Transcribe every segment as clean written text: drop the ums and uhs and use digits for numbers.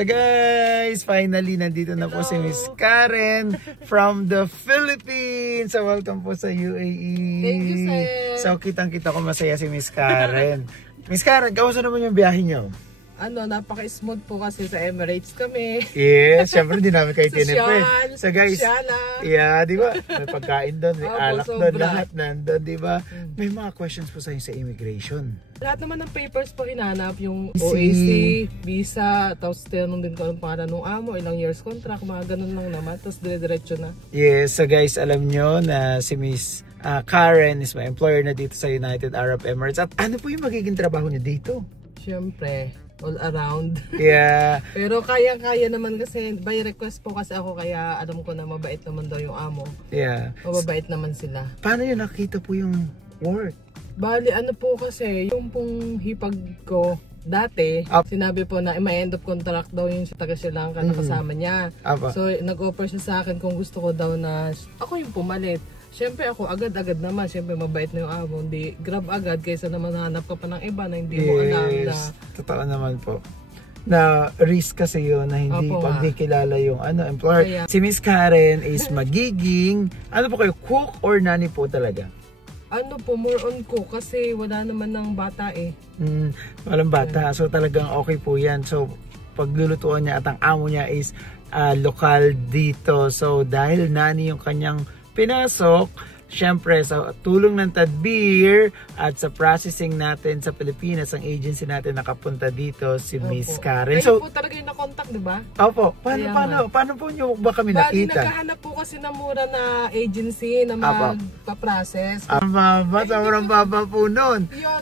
Guys, finally nandito na po si Miss Karen from the Philippines. So welcome po sa UAE. Thank you, sir. So kitang-kita ko masaya si Miss Karen. Miss Karen, kamusta naman yung biyahe niyo? Napaka-smooth po kasi sa Emirates kami. Yes, syempre di namin kayo tinipid. So guys, Sosyal. yeah, di ba? May pagkain doon, may alak doon, sobra. lahat nandun, di ba? May mga questions po sa inyo sa immigration. Lahat naman ng papers po hinanap, yung EC. OAC, visa, tapos tinanong din ko anong pangalan ng amo, ilang years contract, mga ganun lang naman, tapos dire-diretso na. Yes, so guys, alam nyo na si Miss Karen is my employer na dito sa United Arab Emirates. At ano po yung magiging trabaho niyo dito? Siyempre, all around. Yeah. Pero kaya naman kasi, by request po kasi ako, kaya alam ko na mabait naman daw yung amo. Yeah. Mababait naman sila. Paano yun nakita po yung work? Bali, ano po kasi, yung pong hipag ko, dati, sinabi po na may end of contract daw yung taga Sri Lanka na kasama niya. So, nag-offer siya sa akin kung gusto ko daw na ako yung pumalit. Siyempre ako, agad-agad naman. Siyempre mabait na yung amo. Hindi, grab agad kaysa naman hanap ka pa ng iba na hindi mo alam na... Totoo naman po. Na risk kasi yun na hindi pag di kilala yung employer. Kaya, si Miss Karen is magiging, ano po kayo, cook or nanny po talaga? Ano po, more on cook kasi wala naman ng bata eh. Walang bata. So talagang okay po yan. So paglulutuan niya at ang amo niya is lokal dito. So dahil nanny yung kanyang pinasok, syempre sa tulong ng tadbir at sa processing natin sa Pilipinas, ang agency natin nakapunta dito si Miss Karen. Kayo po talaga yung na-contact, di ba? Opo. Paano po nyo ba kami nakita? Naghahanap po kasi na mura na agency na magpa-process. Sobrang baba po nun. Yun,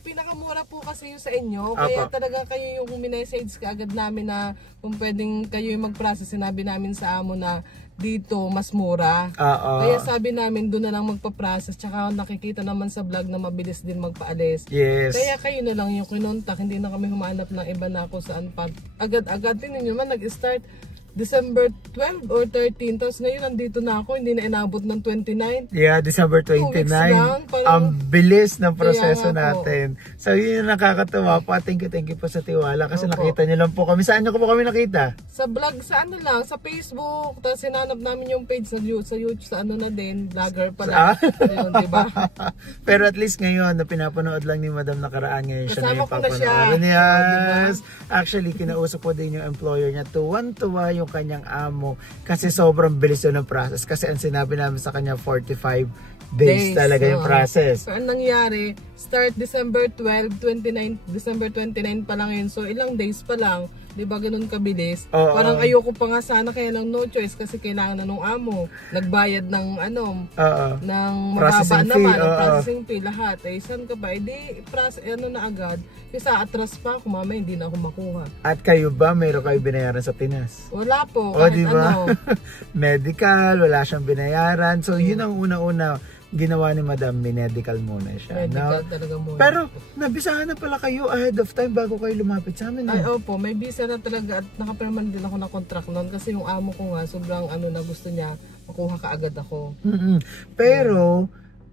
pinakamura po kasi yung sa inyo. Kaya talaga kayo yung minessage ka agad namin na kung pwedeng kayo yung mag-process. Sinabi namin sa amo na dito mas mura. Kaya sabi namin doon na lang magpa-process. Tsaka nakikita naman sa vlog na mabilis din magpaalis. Yes. Kaya kayo na lang yung kinontak. Hindi na kami humanap ng iba na ako saan pa. Agad-agad din nyo man nag-start December 12 or 13. Tapos ngayon nandito na ako. Hindi na inabot ng 29. Yeah, December 29. Ang bilis ng proseso natin. So yun yung nakakatuwa po. Thank you po sa tiwala. Kasi nakita nyo lang po kami. Saan nyo po kami nakita? Sa vlog, sa sa Facebook. Tapos sinanap namin yung page sa YouTube, sa na din. Vlogger pala. Ayun, diba? Pero at least ngayon, na pinapanood lang ni Madam nakaraan ngayon. Kasama ko na siya. Yes. Actually, kinausap po din yung employer niya. Tuwan-tuwa yung kanyang amo. Kasi sobrang bilis yun ng process. Kasi ang sinabi namin sa kanya, 45 days talaga yung process. So, anong nangyari? Start December 12, 29, December 29 pa lang yun. So, ilang days pa lang. Di ba ganun kabilis? Parang ayoko pa nga sana kaya ng no choice kasi kailangan na nung amo. Nagbayad ng ng mababa naman, ng processing fee lahat. Eh, saan ka ba? Eh, di, na agad. Kasi atras pa ako, mama, hindi na ako makuha. At kayo ba, mayroon kayo binayaran sa Pinas? Wala po. Kahit diba? Medical, wala siyang binayaran. So, yun ang una-una ginawa ni Madam, medical muna siya. Medical talaga muna. Pero nabisahan na pala kayo ahead of time bago kayo lumapit sa amin. Ay, opo, may visa na talaga at nakapirman din ako na contract noon kasi yung amo ko nga sobrang na gusto niya makuha kaagad ako. Pero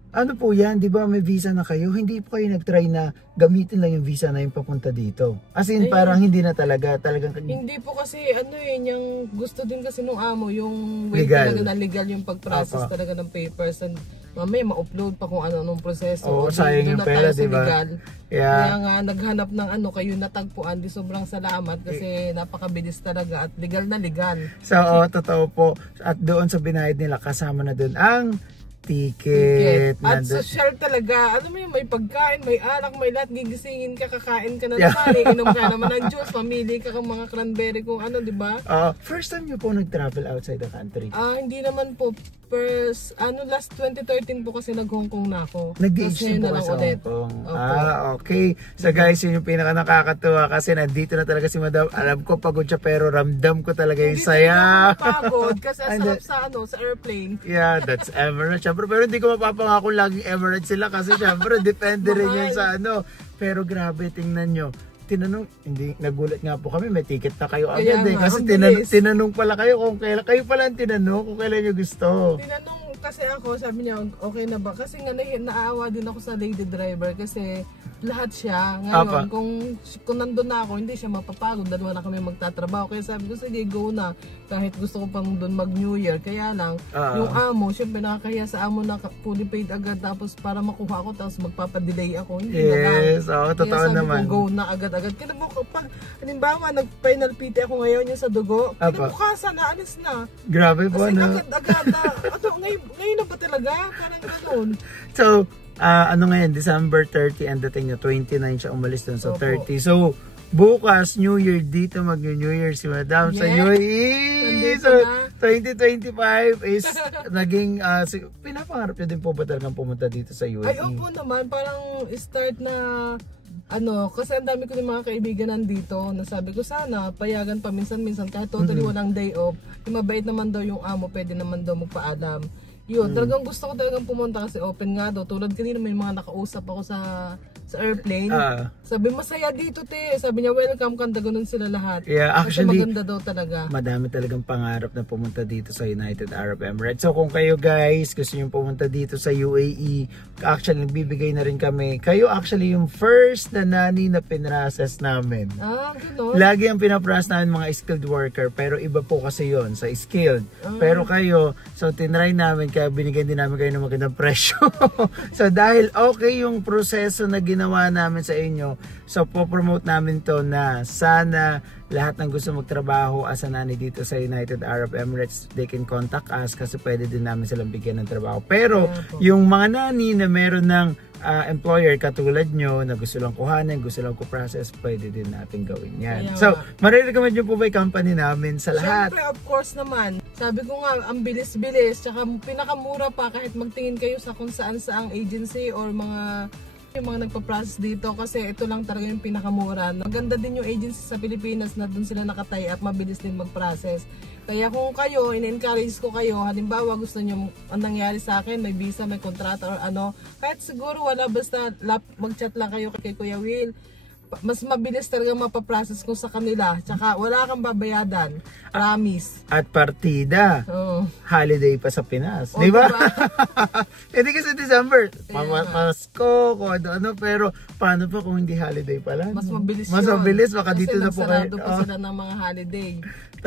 ano po yan, di ba may visa na kayo? Hindi po kayo nag-try na gamitin lang yung visa na yung papunta dito? As in, parang hindi na talagang... Hindi po kasi, yung gusto din kasi nung amo, yung way talaga na legal yung pag-process talaga ng papers. And mamaya ma-upload pa kung ano-anong proseso. Sayang yung pera, di ba? Kaya nga, naghanap ng kayo natagpuan. Di sobrang salamat kasi napakabilis talaga at legal na legal. So, totoo po. At doon sa binayad nila, kasama na doon ang ticket. At social talaga. Alam mo yung may pagkain, may alak, may lahat. Gigisingin ka, kakain ka na naman. Inom ka naman ng juice. Mamili ka ng mga cranberry kung di ba? First time niyo po nag-travel outside the country? Hindi naman po. Last 2013 po kasi nag-Hong Kong na ako. Nag-i-exchange po sa Hong Kong. Okay. So guys, yun yung pinaka nakakatuwa kasi nandito na talaga si Madam. Alam ko pagod siya pero ramdam ko talaga yung saya. Hindi pagod kasi sarap sa airplane. Yeah, that's Emirates. Pero hindi ko mapapangako laging Emirates sila kasi syempre depende rin yan sa Pero grabe, tingnan nyo. Nagulat nga po kami, may ticket na kayo agad kasi tinanong pala kayo kung kailan, kayo pala ang tinanong kung kailan nyo gusto. Tinanong kasi ako, sabi niya, okay na ba? Kasi nga naawa din ako sa lady driver kasi lahat siya. Ngayon, kung nandun na ako, hindi siya mapapagod. Dalawa na kami magtatrabaho. Kaya sabi ko, sige, go na. Kahit gusto ko pang doon mag-New Year. Kaya lang, yung amo, syempre nakakahiya sa amo na fully paid agad. Tapos para makuha ako, tapos magpapadelay ako. Hindi na lang. Totoo kaya sabi naman. ko, go na agad-agad. Kaya mo, pag, halimbawa, nag-final PT ako ngayon yung sa dugo, kinabukasan na, alis na. Grabe po, kasi no? agad-agad na. Ngayon na ba talaga? Parang gano'n. So, ano ngayon, December 30 ang dating niya, 29 siya umalis dun sa 30. So, bukas, New Year dito, mag-New Year si Madam sa UAE. So, 2025 is naging, pinapangarap niya din po ba talagang pumunta dito sa UAE? Ay, opo naman, parang start na, kasi ang dami ko ng mga kaibigan nandito, nasabi ko sana, payagan pa minsan-minsan, kahit totally walang day off, mabait naman daw yung amo, pwede naman daw magpaalam. Yun, talagang gusto ko talagang pumunta kasi open nga daw. Tulad kanina may mga nakausap ako sa airplane. Sabi, masaya dito, te. Sabi niya, welcome, kanda ganun sila lahat. Yeah, actually, maganda daw talaga. Madami talagang pangarap na pumunta dito sa United Arab Emirates. So kung kayo guys, gusto nyo pumunta dito sa UAE, actually, nagbibigay na rin kami. Kayo actually yung first na nani na pinrocess namin. Gano'n. Lagi ang pinaprocess namin mga skilled worker, pero iba po kasi yon sa skilled. Pero kayo, so tinry namin, kaya binigyan din namin kayo ng magandang presyo. So dahil okay yung proseso na ginawa namin sa inyo, so po-promote namin to na sana lahat ng gusto magtrabaho as a nani dito sa United Arab Emirates, they can contact us kasi pwede din namin silang bigyan ng trabaho. Pero yung mga nani na meron ng employer katulad nyo na gusto lang kuhanin, gusto lang ko-process, pwede din natin gawin yan. So, marirecommend nyo po ba yung company namin sa lahat? Siyempre, of course naman. Sabi ko nga, ang bilis-bilis, tsaka pinakamura pa kahit magtingin kayo sa kung saan-saang agency or yung mga nagpa-process dito kasi ito lang talaga yung pinakamura. Maganda din yung agency sa Pilipinas na dun sila nakatay at mabilis din mag-process. Kaya kung kayo, in-encourage ko kayo, halimbawa gusto nyo ang nangyari sa akin, may visa, may kontrata or kahit siguro wala, basta mag-chat lang kayo kay Kuya Will. Mas mabilis talaga mapaprocess ko sa kanila. Tsaka wala kang babayadan. Promise. At partida. Holiday pa sa Pinas. Di ba? Hindi kasi December. Pasko, kung ano. Pero paano pa kung hindi holiday pala? Mas mabilis Mas mabilis. Baka kasi dito na po kayo. Kasi nagsarado po sila ng mga holiday.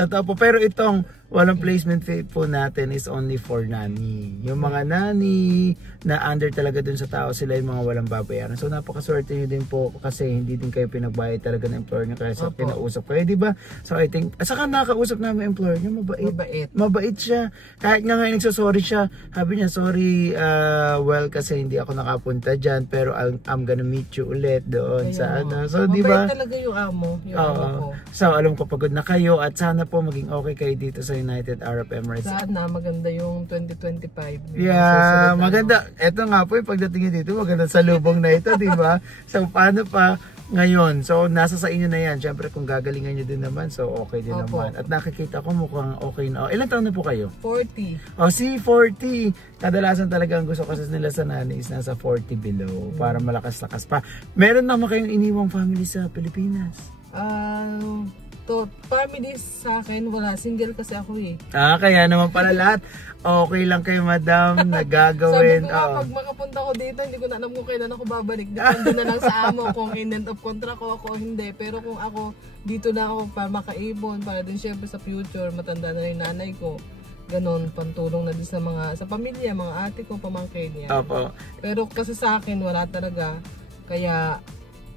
Totoo po. Pero itong walang placement fee po natin is only for nani. Yung mga nani na under talaga dun sa tao, sila yung mga walang babayaran. So napakaswerte nyo din po kasi hindi din kayo pinagbayad talaga ng employer nyo kaya sa kinausap kayo, di ba? So I think, saka nakausap namin employer nyo, mabait siya. Kahit nga ngayon nagsasorry siya, sabi niya, sorry, well, kasi hindi ako nakapunta dyan, pero I'm gonna meet you ulit doon sa So di ba? Mabait talaga yung amo. Amo ko. So alam ko pagod na kayo at sana po maging okay kayo dito sa United Arab Emirates. Sana maganda yung 2025. Yeah, maganda. Ito nga po yung pagdating dito, maganda sa lubong na ito, di ba? So paano pa ngayon? So nasa sa inyo na yan. Siyempre kung gagalingan nyo din naman, so okay din naman. At nakikita ko mukhang okay na. Ilan taon na po kayo? 40. Oh, si 40. Kadalasan talaga ang gusto kasi nila sa nani is nasa 40 below para malakas-lakas pa. Meron naman kayong iniwang family sa Pilipinas? Family sa akin, wala. Single kasi ako eh. Kaya naman pala lahat. Okay lang kayo, madam, nagagawin. Sabi ko nga, pag makapunta ko dito, hindi ko na alam kung kailan ako babalik. Depende na lang sa amo kung in-end of contract ko ako o hindi. Pero kung ako, dito na ako para makaibon, para din syempre sa future, matanda na rin nanay ko. Ganon, pantulong na din sa pamilya, mga ate ko, pamangkin niya. Pero kasi sa akin, wala talaga. Kaya,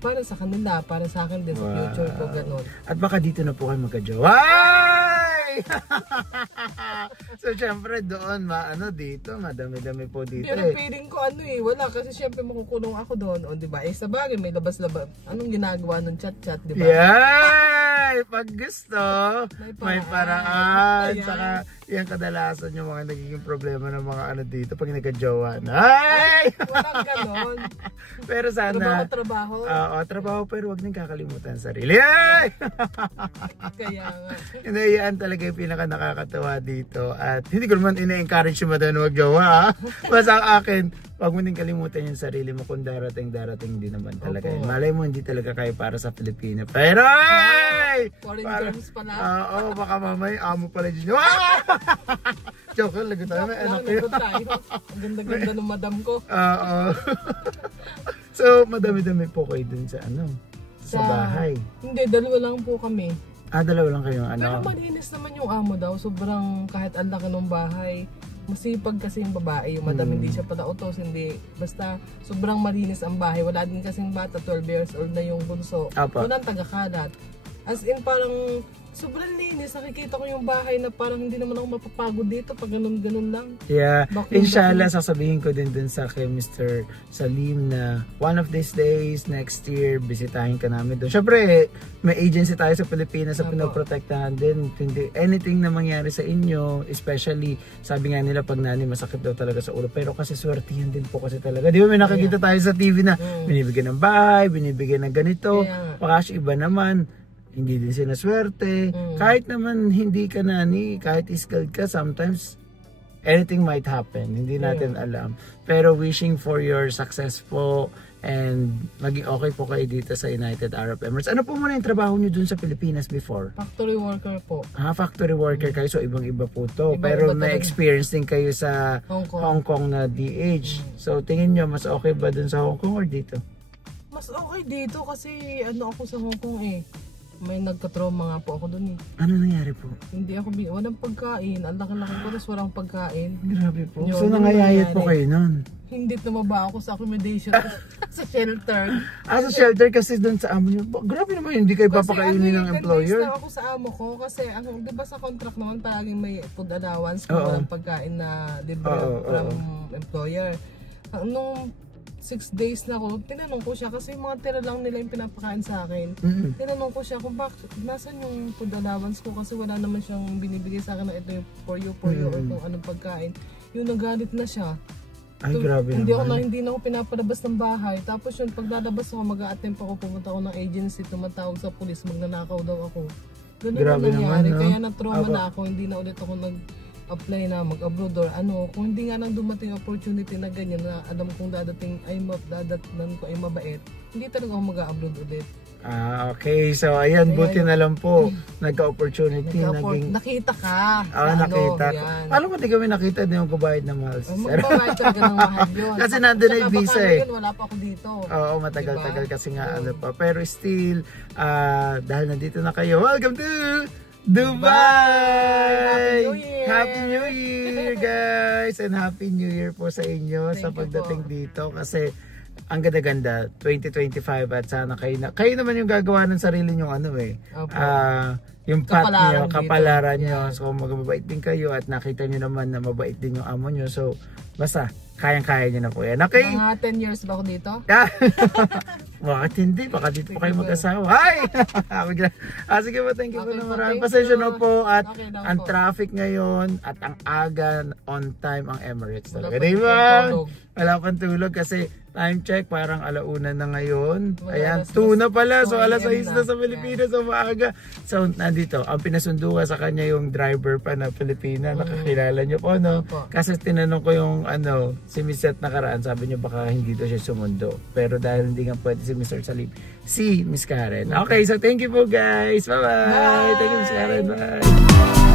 para sa kanila, para sa akin din sa future ko, gano'n. At baka dito na po kayo magka-jowa. So syempre doon, dito, madami-dami po dito. Pero feeling ko wala kasi syempre makukulong ako doon. O diba, sa bagay may labas-labas. Anong ginagawa ng chat-chat, diba? Yeah! Pag gusto, may paraan. Saka yan kadalasan yung mga nagiging problema ng mga dito pag nagka-jowa na. Ay! Walang gano'n. Pero sana trabaho. Trabaho pero wag nang kakalimutan sa sarili. Ay! Kaya nga. Hindi, yan talaga yung pinaka nakakatawa dito. At hindi ko naman ina-encourage yung madami na magjowa. Basta ang akin, wag mo din kalimutan yung sarili mo kung darating din naman talaga. Malay mo hindi talaga kayo para sa Pilipinas. Pero foreign germs pala. Baka mamay amo pala dyan. Joke lang, lagot tayo. Ang ganda-ganda ng madam ko. So, madami-dami po kayo dun sa sa bahay. Hindi, dalawa lang po kami. Dalawa lang kayo Pero malinis naman yung amo daw. Sobrang kahit ang laki ng bahay. Masipag kasi yung babae. Yung madam hindi siya pala utos. Hindi. Basta sobrang malinis ang bahay. Wala din kasing bata. 12 years old na yung bunso. Walang tagakalat. As in parang sobrang linis. Nakikita ko yung bahay na parang hindi naman ako mapapagod dito pag ganun-ganun lang. Yeah. Inshallah, sasabihin ko din dun sa kay Mr. Salim na one of these days, next year, bisitahin ka namin doon. Syempre, may agency tayo sa Pilipinas sa pinoprotektahan din. Hindi, anything na mangyari sa inyo, especially, sabi nga nila pag nani masakit daw talaga sa ulo. Pero kasi swertihan din po kasi talaga. Di ba may nakikita tayo sa TV na binibigyan ng bahay, binibigyan ng ganito. Baka iba naman. Hindi din sinaswerte. Kahit naman hindi ka nani, kahit skilled ka, sometimes anything might happen. Hindi natin alam. Pero wishing for your success po and maging okay po kayo dito sa United Arab Emirates. Ano po muna yung trabaho nyo dun sa Pilipinas before? Factory worker po. Factory worker kayo. So ibang-iba po to. Pero na-experience din kayo sa Hong Kong na DH. So tingin nyo, mas okay ba dun sa Hong Kong or dito? Mas okay dito kasi ako sa Hong Kong may nagka-trauma nga po ako doon Ano nangyari po? Hindi ako walang pagkain. Ang laki-laki ko tapos walang pagkain. Grabe po. So nangayayat po kayo nun? Hindi tumaba ako sa accommodation sa shelter. Sa shelter kasi doon sa amo nyo. Grabe naman hindi kayo papakainin ng employer. Kasi ako sa amo ko kasi di ba sa contract naman palaging may food allowance kung walang pagkain na libre from employer. Nung 6 days na ako, tinanong ko siya kasi mga tira lang nila yung pinapakain sa akin. Tinanong ko siya kung bakit, nasan yung food allowance ko kasi wala naman siyang binibigay sa akin na ito yung for you or kung anong pagkain. Yung nagalit na siya. Ay, grabe naman. Hindi na ako pinapalabas ng bahay. Tapos yung paglalabas ako, mag-a-attempt ako, pumunta ako ng agency, tumatawag sa pulis, magnanakaw daw ako. Ganun na nangyari. Kaya na-trauma na ako, hindi na ulit ako apply na mag-abroad or kung hindi nga nang dumating opportunity na ganyan na alam kong dadatnan ko ay mabait, hindi talaga ako mag-abroad ulit. Okay. So, ayan, buti na lang po. Nagka-opportunity. Nakita ka. Nakita ko. Alam mo, di kami nakita din yung kubayad na mahal. Magbabayad talaga ng mahal yun. Kasi nandun na yung visa wala pa ako dito. Oo, matagal-tagal kasi nga pa. Pero still, dahil nandito na kayo, welcome to Dubai! Happy New Year guys! And Happy New Year po sa inyo sa pagdating dito kasi ang ganda-ganda 2025 at sana kayo naman yung gagawa ng sarili nyo yung path nyo, kapalaran nyo. So magmabait din kayo at nakita nyo naman na mabait din yung amo nyo. So basta kayang-kaya nyo na po yan. Okay? Mga 10 years ba ako dito? Bakit hindi? Baka dito pa kayo mag-asawa. Ay! Sige po, thank you po na maraming. Pasensya na po at ang traffic ngayon at ang aga on time ang Emirates talaga. Diba? Wala pang tulog kasi time check parang 1:00 na ngayon. Ayan, 2 na pala. So alas 6 na sa Pilipinas. So maaga. So nandito, ang pinasundo sa kanya yung driver pa na Pilipina. Nakakilala nyo po, no? Kasi tinanong ko yung si Miss Seth nakaraan. Sabi niya baka hindi daw siya sumundo. Pero dahil hindi nga pwede si Mr. Salim, si Miss Karen. Okay, so thank you po guys. Bye-bye. Thank you Miss Karen. Bye.